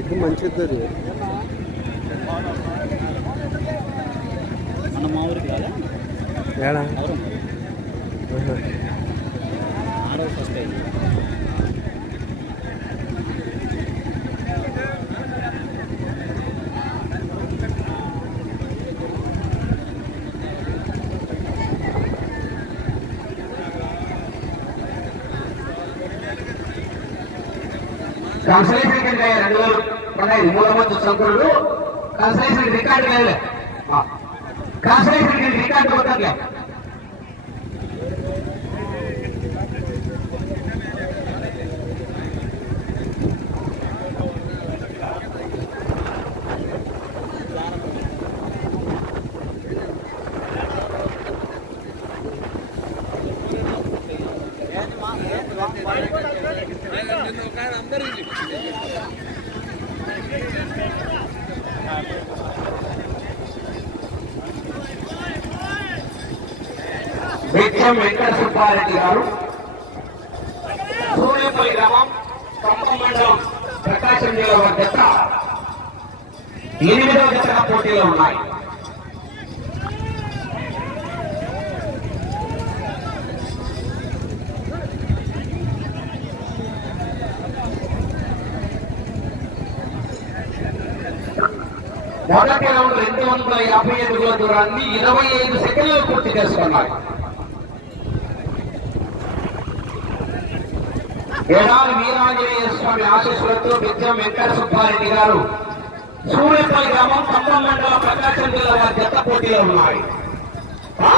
ఇది మంచిది. అది ఏడా? ఫస్ట్ కన్సలేషన్ కింద రెండు వేలు ఉన్నాయి మూల మంది సంకులు కన్సలేషన్ రికార్డు లేదు కన్సలేషన్ రికార్డు పోతారులే. విక్రమ్ వెంకట సుబ్బారెడ్డి గారు. సూర్యపల్లి గ్రామం ఖమ్మం మండలం ప్రకాశం జిల్లా జత ఎనిమిదవ జతగా పోటీలో ఉన్నాయి. మొదటి రౌండ్ రెండు వందల యాభై అడుగుల దూరాన్ని ఇరవై ఐదు సెకండ్లు పూర్తి చేసుకున్నారు. ఏడాది వీరాంజనేయ స్వామి ఆశీస్సులతో బిచ్చం వెంకట సుబ్బారెడ్డి గారు సూర్యపల్లి గ్రామం ఖమ్మం మండలం ప్రకాశం జిల్లా వారి జత పోటీలో ఉన్నాయి ఆ!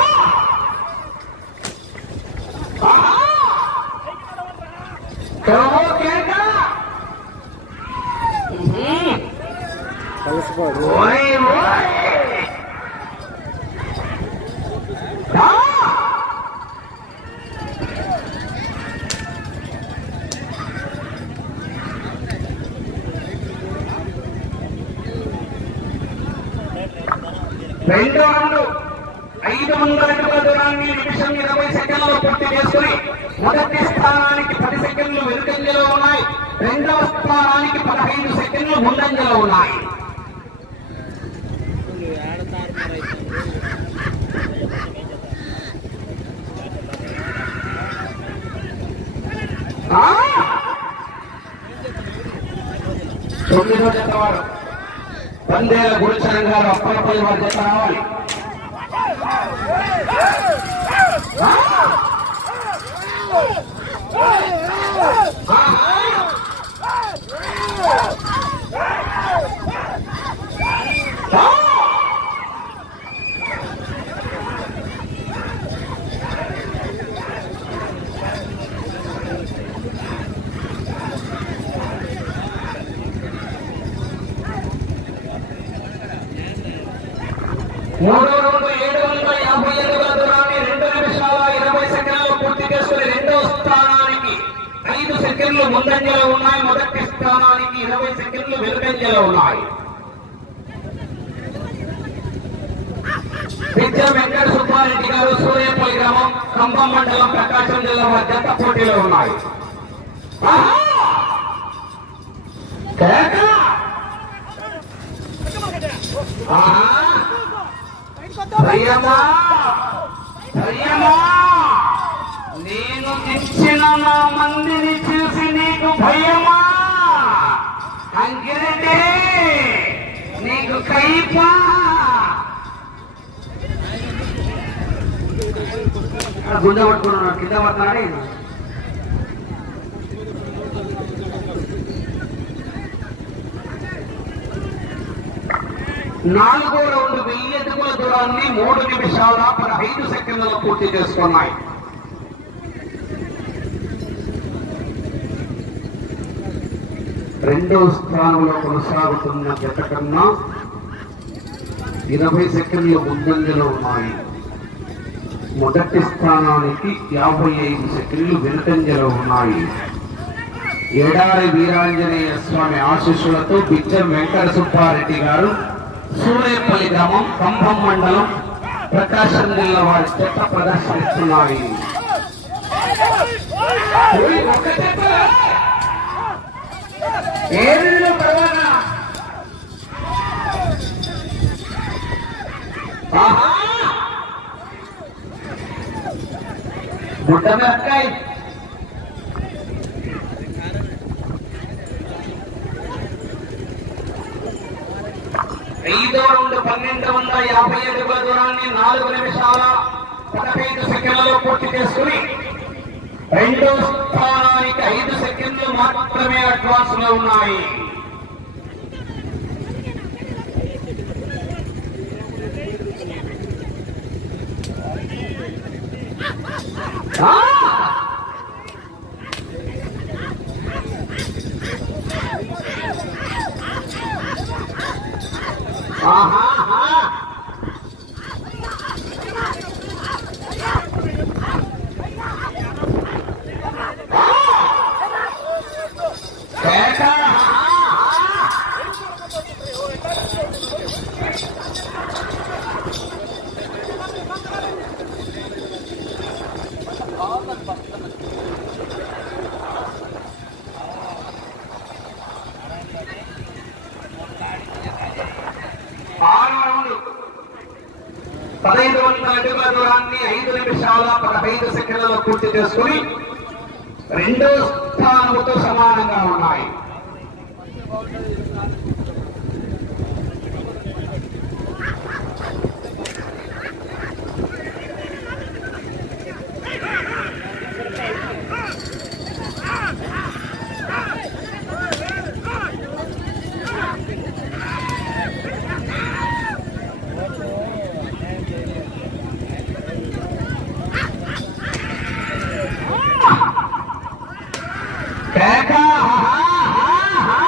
రెండో రౌండ్ ఐదు వందల అడుగుల దూరాన్ని నిమిషం ఇరవై సెకండ్లు పూర్తి చేసుకుని మొదటి స్థానానికి పది సెకండ్లు వెనుకంజలో ఉన్నాయి. రెండవ స్థానానికి పదహైదు సెకండ్లు ముందంజలో ఉన్నాయి. తొమ్మిదో జత వారు. పందేల గురుచరణ్ గారు అప్పలపల్లి వారి జత రావాలి ఆ! మూడో రౌండ్ ఏడు వందల యాభై ఎనిమిది దూరాన్ని రెండు నిమిషాల ఇరవై సెకండ్లు పూర్తి చేసుకుని రెండో స్థానానికి ఐదు సెకండ్లు ముందంజలో ఉన్నాయి. మొదటి స్థానానికి ఇరవై సెకండ్లు వెనుకంజలో ఉన్నాయి. విద్యా వెంకట సుబ్బారెడ్డి గారు సూర్యపల్లి గ్రామం కంభం మండలం ప్రకాశం జిల్లా మధ్యంత పోటీలో ఉన్నాయి. ఆహా! కేక! ఆహా! నేను తెచ్చిన నా మందిని చూసి నీకు భయమా అంకిరెడ్డి నీకు కైపా గుండె పట్టుకున్నాడు కింద పడుతున్నాడే నాలుగో రౌండ్ వెయ్యి అడుగుల దూరాన్ని మూడు నిమిషాల పదహైదు సెకండ్లలో పూర్తి చేసుకున్నాయి. రెండవ స్థానంలో కొనసాగుతున్న జత కన్నా ఇరవై సెకండ్ల ముందంజలో ఉన్నాయి. మొదటి స్థానానికి యాభై ఐదు సెకండ్లు వెనుకంజలో ఉన్నాయి. ఏడారి వీరాంజనేయ స్వామి ఆశీస్సులతో బిచ్చం వెంకట సుబ్బారెడ్డి గారు సూరేపల్లి గ్రామం కంభం మండలం ప్రకాశం జిల్లా వారి చెత్త ప్రదర్శనిస్తున్నాయి. గుడ్డ ఐదో రౌండ్ పన్నెండు వందల యాభై అడుగుల దూరాన్ని నాలుగు నిమిషాల పదహైదు సెకండ్లలో పూర్తి చేసుకుని రెండో స్థానానికి ఐదు సెకండ్లు మాత్రమే అడ్వాన్స్లో ఉన్నాయి Ah! ఆహాహా! కేక! ఆరు రౌండ్లు పదహైదు వందల అడుగుల దూరాన్ని ఐదు నిమిషాల పదహైదు సెకండ్లలో పూర్తి చేసుకుని రెండో స్థానంతో సమానంగా ఉన్నాయి కేక! ఆహా!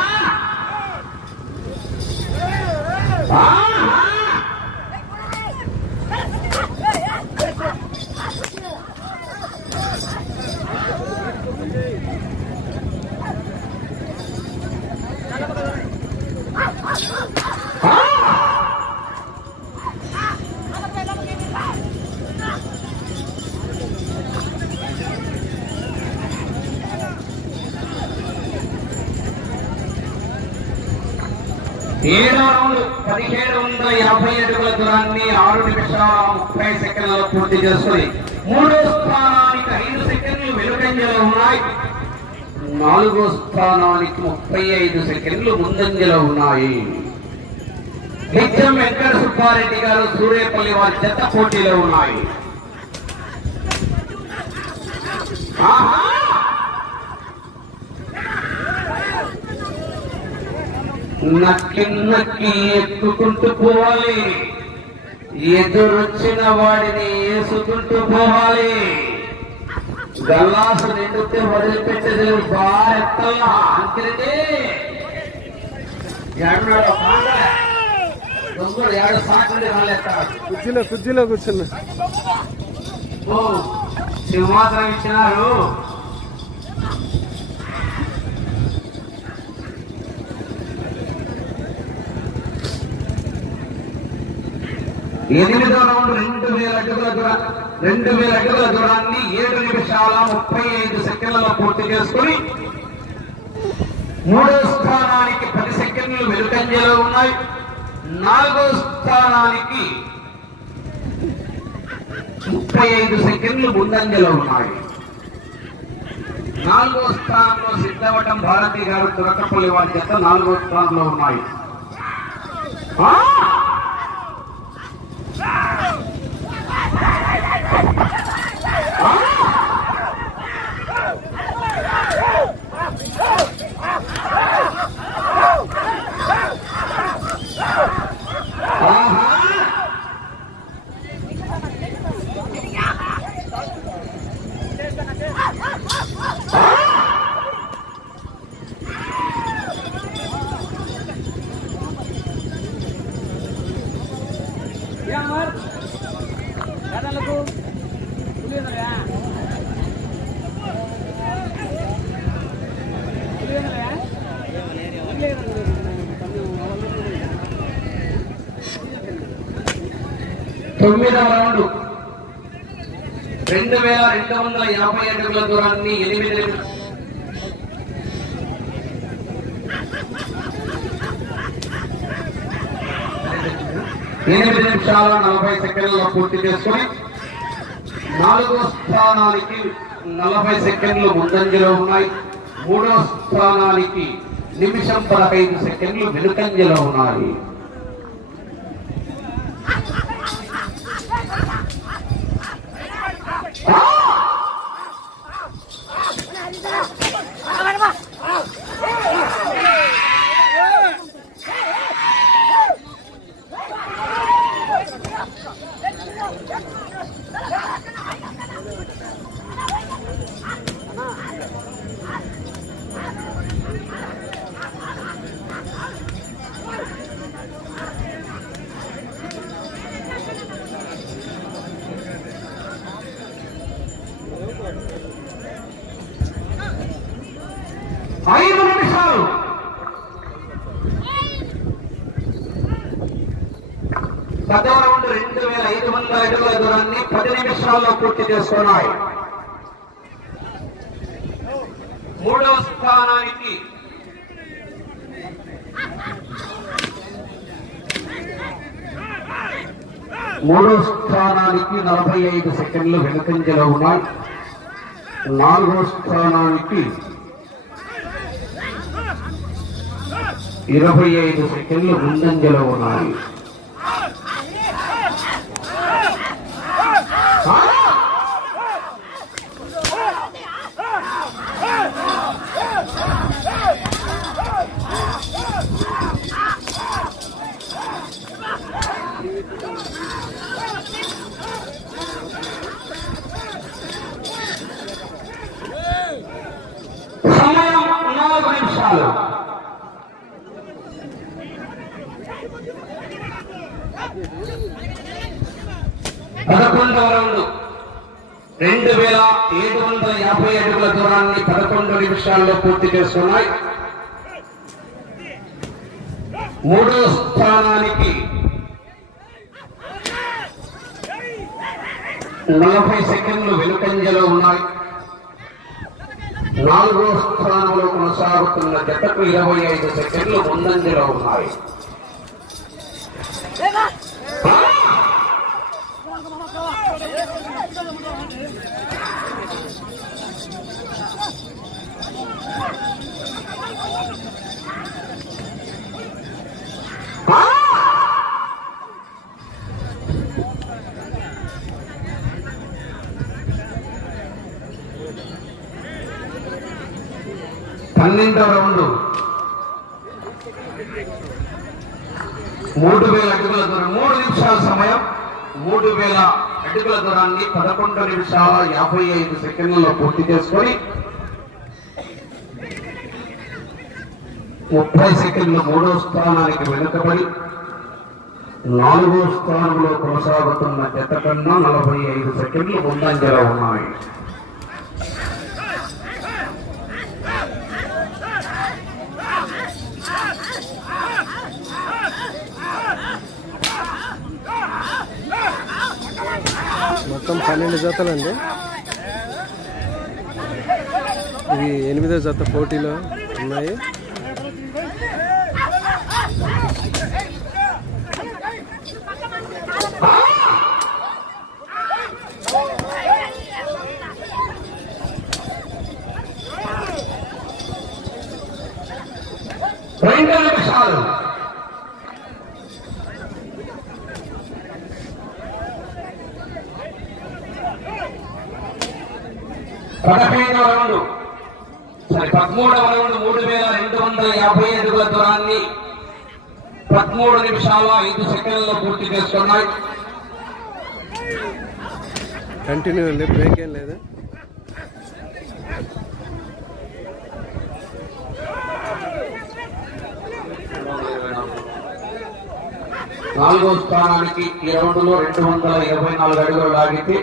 ఏడో రౌండ్ పదిహేడు వందల యాభై అడుగుల దూరాన్ని ఆరు నిమిషాల ముప్పై సెకండ్లలో పూర్తి చేసుకుని మూడో స్థానానికి ఐదు సెకండ్లు వెనుకంజలో ఉన్నాయి. నాలుగో స్థానానికి ముప్పై ఐదు సెకండ్లు ముందంజలో ఉన్నాయి. నిత్యం వెంకట సుబ్బారెడ్డి గారు సూర్యపల్లి వారి జత పోటీలో ఉన్నాయి. నక్కి నక్కి ఎక్కుకుంటూ పోవాలి. ఎదురొచ్చిన వాడిని వేసుకుంటూ పోవాలి. గల్లాసు నిండితే వదిలిపెట్టేది సాకులు రాలేస్తారు కుర్చీలో కుర్చీలో కూర్చున్నా. ఓ, సింహాసనం ఇచ్చినారు. ఎనిమిదో రౌండ్ రెండు వేల అడుగుల దూరం రెండు వేల అడుగుల దూరాన్ని ఏడు నిమిషాల ముప్పై ఐదు సెకండ్లలో పూర్తి చేసుకుని మూడో స్థానానికి పది సెకండ్లు వెలుకంజలో ఉన్నాయి. నాలుగో స్థానానికి ముప్పై ఐదు సెకండ్లు ముందంజలో ఉన్నాయి. నాలుగో స్థానంలో సిద్ధవటం భారతి గారు తురకపల్లి వారి చేత నాలుగో స్థానంలో ఉన్నాయి. తొమ్మిదవ రౌండ్. రెండు వేల రెండు వందల యాభై అడుగుల దూరాన్ని ఎనిమిది ఎనిమిది నిమిషాల నలభై సెకండ్లలో పూర్తి చేసుకుని నాలుగో స్థానానికి నలభై సెకండ్లు ముందంజలో ఉన్నాయి. మూడో స్థానానికి నిమిషం పదహైదు సెకండ్లు వెనుకంజలో ఉన్నాయి. పదహారు రౌండ్ రెండు వేల ఐదు వందల అడుగుల దూరాన్ని పది నిమిషాల్లో పూర్తి చేసుకున్నాయి. మూడవ స్థానానికి మూడో స్థానానికి నలభై ఐదు సెకండ్లు వెనుకంజలో ఉన్నాయి. నాలుగో స్థానానికి ఇరవై ఐదు సెకండ్లు ముందంజలో ఉన్నాయి సమయం నాలుగు పదకొండవ రౌండ్. రెండు వేల ఏడు వందల యాభై అడుగుల దూరాన్ని పదకొండు నిమిషాల్లో పూర్తి చేస్తున్నాయి. మూడో స్థానానికి నలభై సెకండ్లు వెనుకంజలో ఉన్నాయి. నాలుగో స్థానంలో కొనసాగుతున్న జతకు ఇరవై ఐదు సెకండ్లు ముందంజలో ఉన్నాయి. పన్నెండవ రౌండ్ మూడు వేల అడుగుల దూరం మూడు నిమిషాల సమయం మూడు వేల అడుగుల దూరాన్ని పదకొండు నిమిషాల యాభై ఐదు సెకండ్లలో పూర్తి చేసుకొని ముప్పై సెకండ్లు మూడో స్థానానికి వెనుకబడి నాలుగో స్థానంలో కొనసాగుతున్న జత కన్నా నలభై ఐదు సెకండ్లు ముందంజలో ఉన్నాయి. మొత్తం పన్నెండు జతలండి ఇది ఎనిమిదో జత పోటీలో ఉన్నాయి రెండు నిమిషాలు పదహైదవ రౌండ్. సారీ పదమూడవ రౌండ్ మూడు వేల రెండు వందల యాభై అడుగుల దూరాన్ని పదమూడు నిమిషాల ఐదు సెకండ్లలో పూర్తి చేసుకున్నాయి. కంటిన్యూ అండి బ్రేక్ ఏం లేదు. నాలుగో స్థానానికి ఈ రౌండ్లో రెండు వందల ఇరవై నాలుగు అడుగులు లాగితే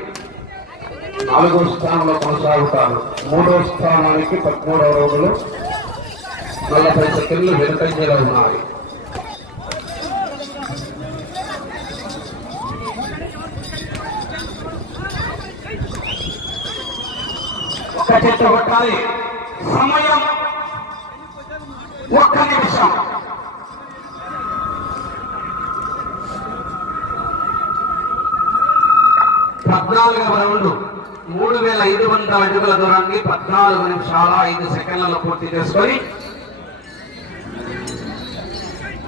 నాలుగో స్థానంలో కొనసాగుతారు. మూడో స్థానానికి పదమూడవ రోజులు నలభై సెకండ్లు వెనుకంజలో ఉన్నాయి. ఒక చెట్టు కొట్టాలి. సమయం ఒక్క నిమిషం. పద్నాలుగవ రౌండ్. మూడు వేల ఐదు వందల అడుగుల దూరాన్ని పద్నాలుగు నిమిషాల ఐదు సెకండ్లలో పూర్తి చేసుకొని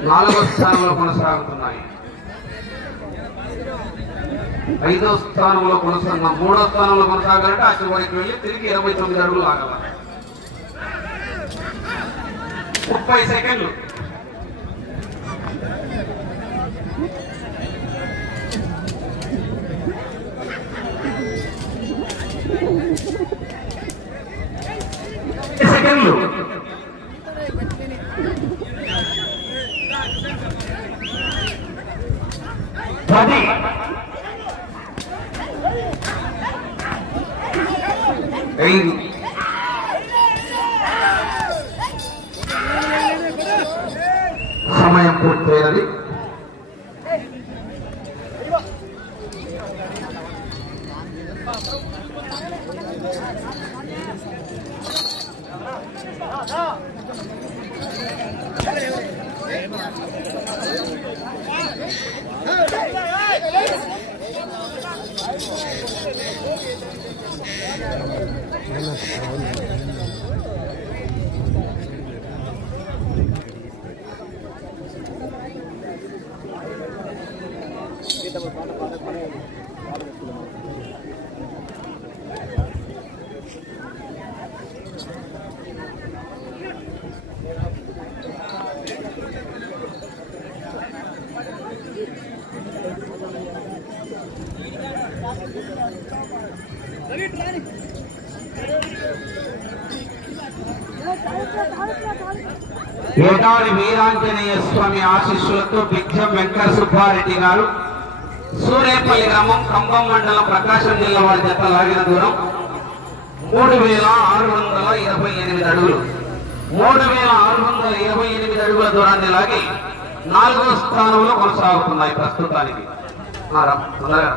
నాలుగో స్థానంలో కొనసాగుతున్నాయి. ఐదో స్థానంలో కొనసాగ మూడో స్థానంలో కొనసాగాలంటే ఆ చివరికి వెళ్ళి తిరిగి ఇరవై తొమ్మిది అడుగులు ఆగల. ముప్పై సెకండ్లు. సెకండ్లు పది ఐదు Let me try it. ఏటాడి Veeranjaneya Swamy ఆశీస్సులతో బిజ్జం వెంకట సుబ్బారెడ్డి గారు సూరేపల్లి గ్రామం కంబం మండలం ప్రకాశం జిల్లా వారి జత లాగిన దూరం మూడు వేల ఆరు వందల ఇరవై ఎనిమిది అడుగులు. మూడు వేల ఆరు వందల ఇరవై ఎనిమిది అడుగుల దూరాన్ని లాగి నాలుగో స్థానంలో కొనసాగుతున్నాయి ప్రస్తుతానికి. తొందరగా